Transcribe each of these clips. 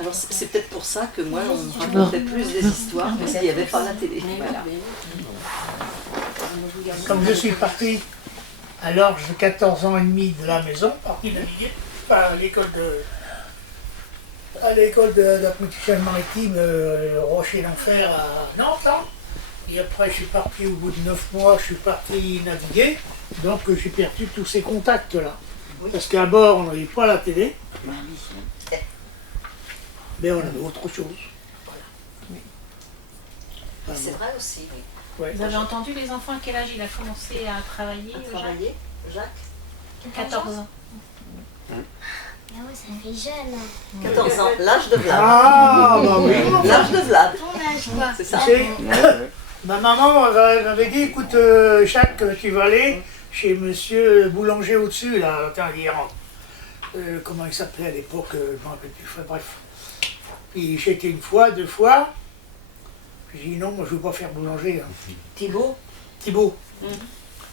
Alors c'est peut-être pour ça que moi, on me racontait plus des histoires parce qu'il n'y avait pas la télé. Voilà. Comme je suis parti à l'âge de 14 ans et demi de la maison, parti naviguer, enfin, à l'école d'apprentissage maritime Rocher d'Enfer à Nantes. Hein. Et après, je suis parti au bout de 9 mois, je suis parti naviguer. Donc j'ai perdu tous ces contacts-là. Parce qu'à bord, on n'avait pas la télé. Mais on avait autre chose. Voilà. C'est vrai aussi, oui. Ouais. Vous avez entendu les enfants, à quel âge il a commencé à travailler, Jacques 14 ans. Ah ouais, ça fait jeune. 14 ans, l'âge de Vlad. Ah, bah oui. L'âge de Vlad. Ton âge, quoi. C'est ça. Tu sais, ma maman m'avait dit, écoute, Jacques, tu vas aller chez monsieur Boulanger au-dessus, là, attends, comment il s'appelait à l'époque, je ne me rappelle plus, enfin, bref. Puis j'étais une fois, 2 fois. J'ai dit non, moi je ne veux pas faire boulanger. Hein. Thibaut.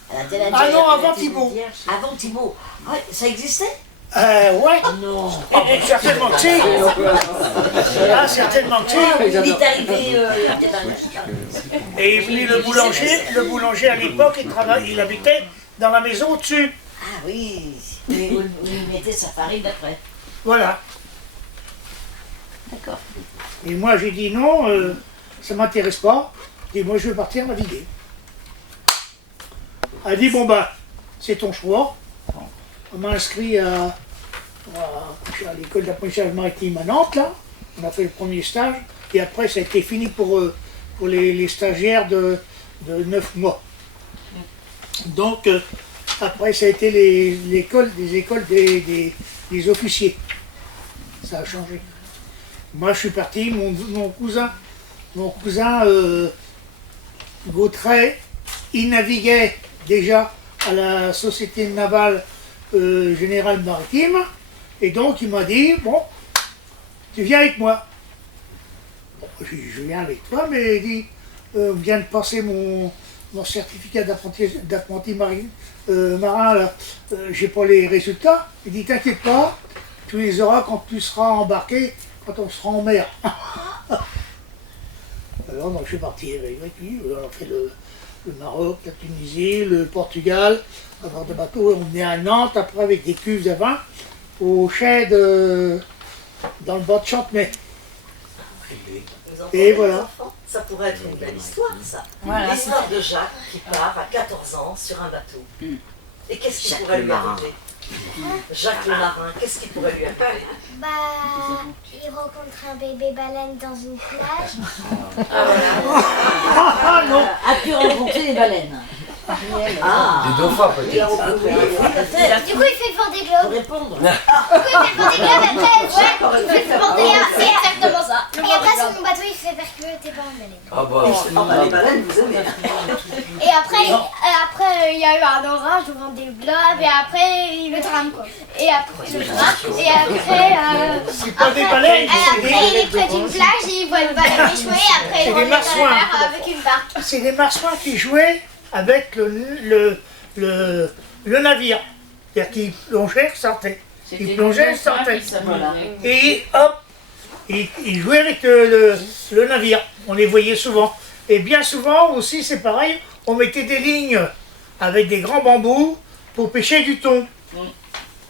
Ah non, avant Thibaut. Avant Thibaut. Ouais, ça existait? Ouais. Non. Certainement que si. Ah, certainement que si. Il est arrivé. Et puis le boulanger à l'époque, il habitait dans la maison au-dessus. Ah oui. Il mettait sa farine après. Voilà. D'accord. Et moi j'ai dit non, ça ne m'intéresse pas. Et moi je veux partir naviguer. Elle a dit bon bah, c'est ton choix. On m'a inscrit à l'école d'apprentissage maritime à Nantes, là. On a fait le premier stage. Et après ça a été fini pour les stagiaires de 9 mois. Donc après ça a été les écoles des officiers. Ça a changé. Moi je suis parti, mon cousin Gautret, il naviguait déjà à la Société navale générale maritime, et donc il m'a dit, bon, tu viens avec moi. Bon, je viens avec toi, mais il dit, on vient de passer mon certificat d'apprenti marin, là, j'ai pas les résultats. Il dit, t'inquiète pas, tu les auras quand tu seras embarqué, quand on sera en mer. Alors donc, je suis parti avec lui, on a fait le Maroc, la Tunisie, le Portugal, à bord de bateau, et on venait à Nantes, après avec des cuves à vin, au chai dans le bord de Chantenay. Et voilà. Ça pourrait être une belle histoire, ça. Voilà, L'histoire de Jacques qui part à 14 ans sur un bateau. Et qu'est-ce qui pourrait lui arriver? Jacques le marin, qu'est-ce qui pourrait lui arriver? Bah, il rencontre un bébé baleine dans une plage. Ah non. As-tu rencontré des baleines? Des dauphins peut-être. Du coup, il fait le Vendée Globe. Répondre. Du coup, il fait le Vendée Globe, après, ouais, il fait le Vendée Globe. C'est exactement ça. Et après, sur mon bateau, il fait percuter par une baleine. Ah bah, Les baleines, vous aimez. Et après, il y a eu un orage au Vendée Globe et après le drame quoi. Et après le drame et après C'est pas des baleines, après il est près d'une plage et il voit une baleine échouer et après il C'est des remonte à la marsouins. mer avec une barque. c'est des marsouins qui jouaient avec le navire. C'est-à-dire qu'ils plongeaient, sortaient. Ils plongeaient, sortaient. Et hop, ils jouaient avec le navire. On les voyait souvent. Et bien souvent aussi, c'est pareil, on mettait des lignes avec des grands bambous pour pêcher du thon.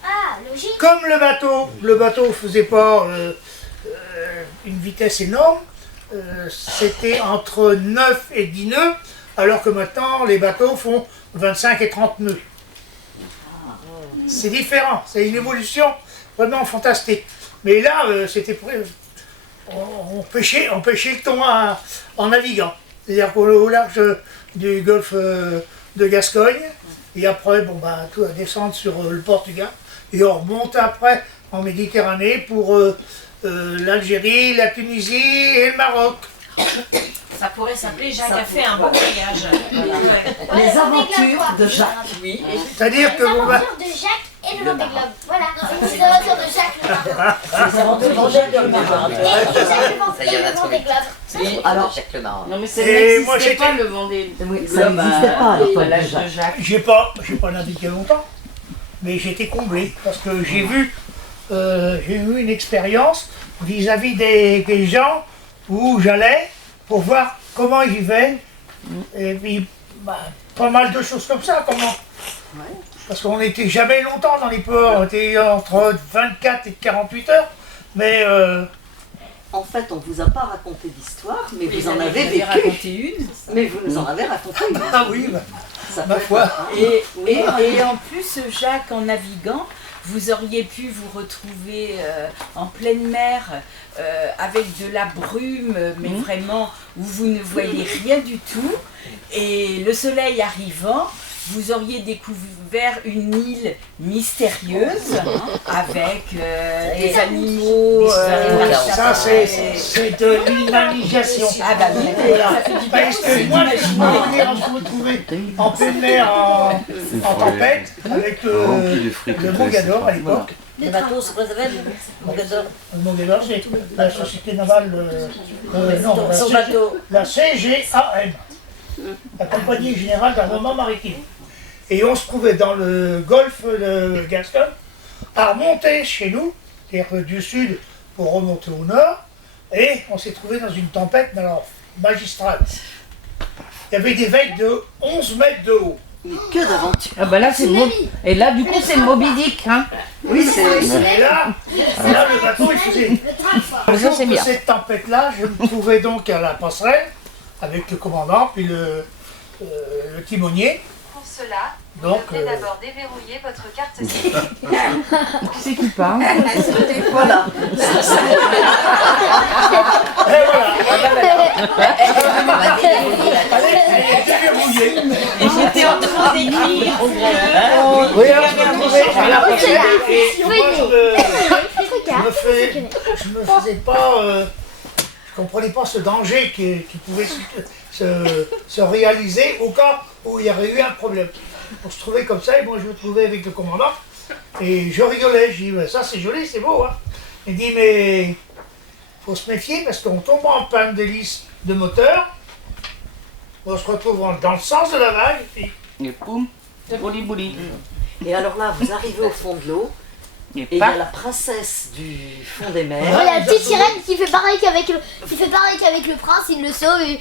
Ah, logique. Comme le bateau ne faisait pas une vitesse énorme, c'était entre 9 et 10 nœuds, alors que maintenant les bateaux font 25 et 30 nœuds. C'est différent, c'est une évolution vraiment fantastique. Mais là, c'était on pêchait le thon en naviguant. C'est-à-dire qu'au large du golfe de Gascogne, et après, bon, bah, tout à descendre sur le Portugal, et on remonte après en Méditerranée pour l'Algérie, la Tunisie et le Maroc. Ça pourrait s'appeler Jacques a fait un beau voyage. Les aventures de Jacques, oui. C'est-à-dire que Les bon, bah, aventures de Jacques et le Vendée Globe. Voilà, c'est les aventures de Jacques le marin. Les aventures de Jacques le marin. Et Jacques le Vendée Globe. Alors, Jacques le marin. Non mais ça Et moi, n'existait pas j'étais- le Vendée oui, ça n'existait pas à l'époque à de l'âge de Jacques. Jacques. j'ai pas navigué longtemps, mais j'ai été comblé parce que j'ai eu une expérience vis-à-vis des gens où j'allais pour voir comment ils vivaient. Et puis, pas mal de choses comme ça, comment. Parce qu'on n'était jamais longtemps dans les ports, on était entre 24 et 48 heures, mais... En fait, on ne vous a pas raconté d'histoire, mais vous en avez vécu. raconté une. Mais vous nous en avez raconté une. Ah oui, Ça ma peut foi. être- Et en plus, Jacques, en naviguant, vous auriez pu vous retrouver en pleine mer avec de la brume, mais vraiment où vous ne voyez rien du tout. Et le soleil arrivant, vous auriez découvert une île mystérieuse avec des animaux. Ça, c'est de l'imagination. Ah bah oui, ça fait du bien. Parce que moi, je me suis retrouvé en pleine mer en tempête avec le Mogador à l'époque. Le bateau, c'est quoi ça s'appelle Mogador. Le Mogador, c'est la société navale, non, Son bateau. la CGAM, la Compagnie Générale d'Armement Maritime. Et on se trouvait dans le golfe de Gascogne, à remonter chez nous, c'est-à-dire du sud pour remonter au nord, et on s'est trouvé dans une tempête, mais alors magistrale. Il y avait des vagues de 11 mètres de haut. Mais que d'aventure. Ah bah là c'est Et là du coup c'est Moby Dick, hein. Oui, c'est... Et là, le bateau, il faisait... Le jour c'est de bien. cette tempête-là, je me trouvais donc à la passerelle, avec le commandant, puis le timonier. Pour cela, Donc, vous devez d'abord déverrouiller votre carte SIM. Qui c'est qui parle? Voilà. Et voilà. Allez, déverrouillez. Et j'étais en train d'écrire. Oui, alors je me trouvais à la passerelle, et moi, je me faisais pas... je comprenais pas ce danger qui pouvait se réaliser au cas où il y aurait eu un problème. On se trouvait comme ça et moi je me trouvais avec le commandant et je rigolais, je dis mais ça c'est joli, c'est beau. Hein. Il dit mais faut se méfier parce qu'on tombe en panne d'hélice de moteur, on se retrouve dans le sens de la vague Et poum, bouli bouli. Et alors là, vous arrivez au fond de l'eau, Et et il y a pas. la princesse du fond des Il y mers. a la petite sirène qui fait pareil qu'avec le prince, il le sauve, il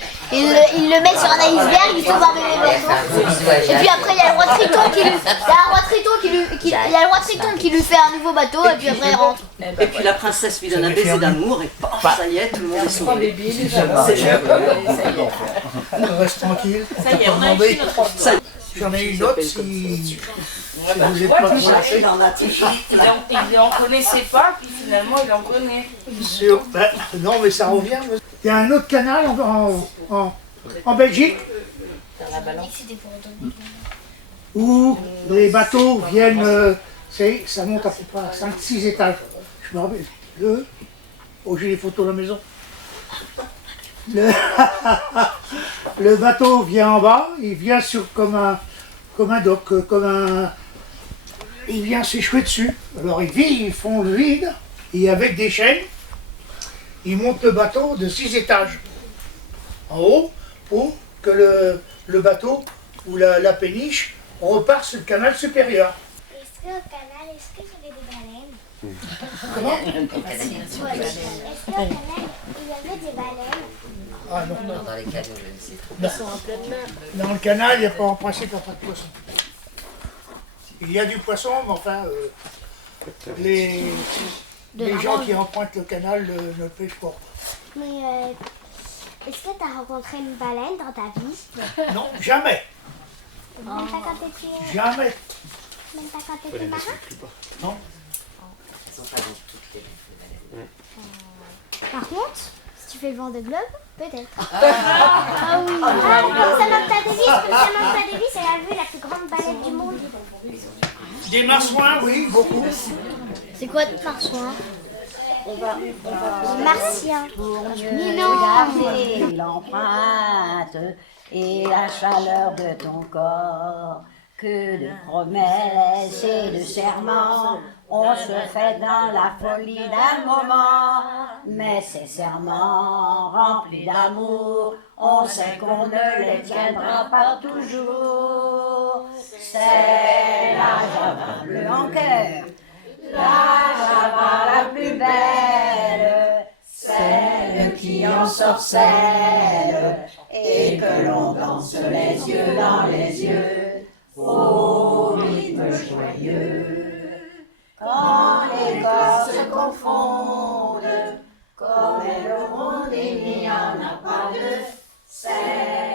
le met sur un iceberg, il sauve un bébé bateau. Et puis après il y a le roi Triton qui lui fait un nouveau bateau et puis après il rentre. Et puis la princesse lui donne un baiser d'amour et paf, ça y est, tout le monde est sauvé. Reste tranquille, on Ça t'a y est, pas on a demandé. écrit notre J'en ai une autre si vous n'êtes pas trop lassé. Il en a toujours. Il en connaissait pas, puis finalement il en connaît. Sûr. Ben, non, mais ça revient. Il y a un autre canal en Belgique où les bateaux viennent, ça monte à peu près à 5-6 étages. Je me rappelle. Oh, j'ai les photos à la maison. Le bateau vient en bas, il vient comme un dock, il vient s'échouer dessus. Alors ils font le vide, et avec des chaînes, ils montent le bateau de 6 étages en haut pour que le bateau ou la péniche repart sur le canal supérieur. Est-ce qu'au canal, est-ce qu'il y avait des baleines? Comment? Est-ce qu'au canal, il y avait des baleines? Ah non, non. Dans les canaux, je ne sais trop. Ils sont en pleine mer. Dans le canal, il n'y a pas en principe pas de poisson. Il y a du poisson, mais enfin, les gens qui empruntent le canal ne pêchent pas. Mais est-ce que tu as rencontré une baleine dans ta vie? Non, jamais. Même pas quand t'étais Jamais. même pas quand t'étais marin? Non. Ils sont pas dans toutes les... Par contre, si tu fais le vent de globe, peut-être. Ah oui. Samantha Davis, elle a vu la plus grande baleine du monde. Des marsouins, oui, beaucoup. C'est quoi de marsouin? Martien. Mais non. L'empreinte et la chaleur de ton corps, que de promesses et de serments, on se fait dans la folie d'un moment, mais ces serments remplis d'amour, on sait qu'on ne les tiendra pas toujours. C'est la Java bleue en cœur, la Java la plus belle. qui ensorcelle et que l'on danse les yeux dans les yeux au rythme joyeux. Quand les corps se confondent, comme le monde il n'y en a pas deux, c'est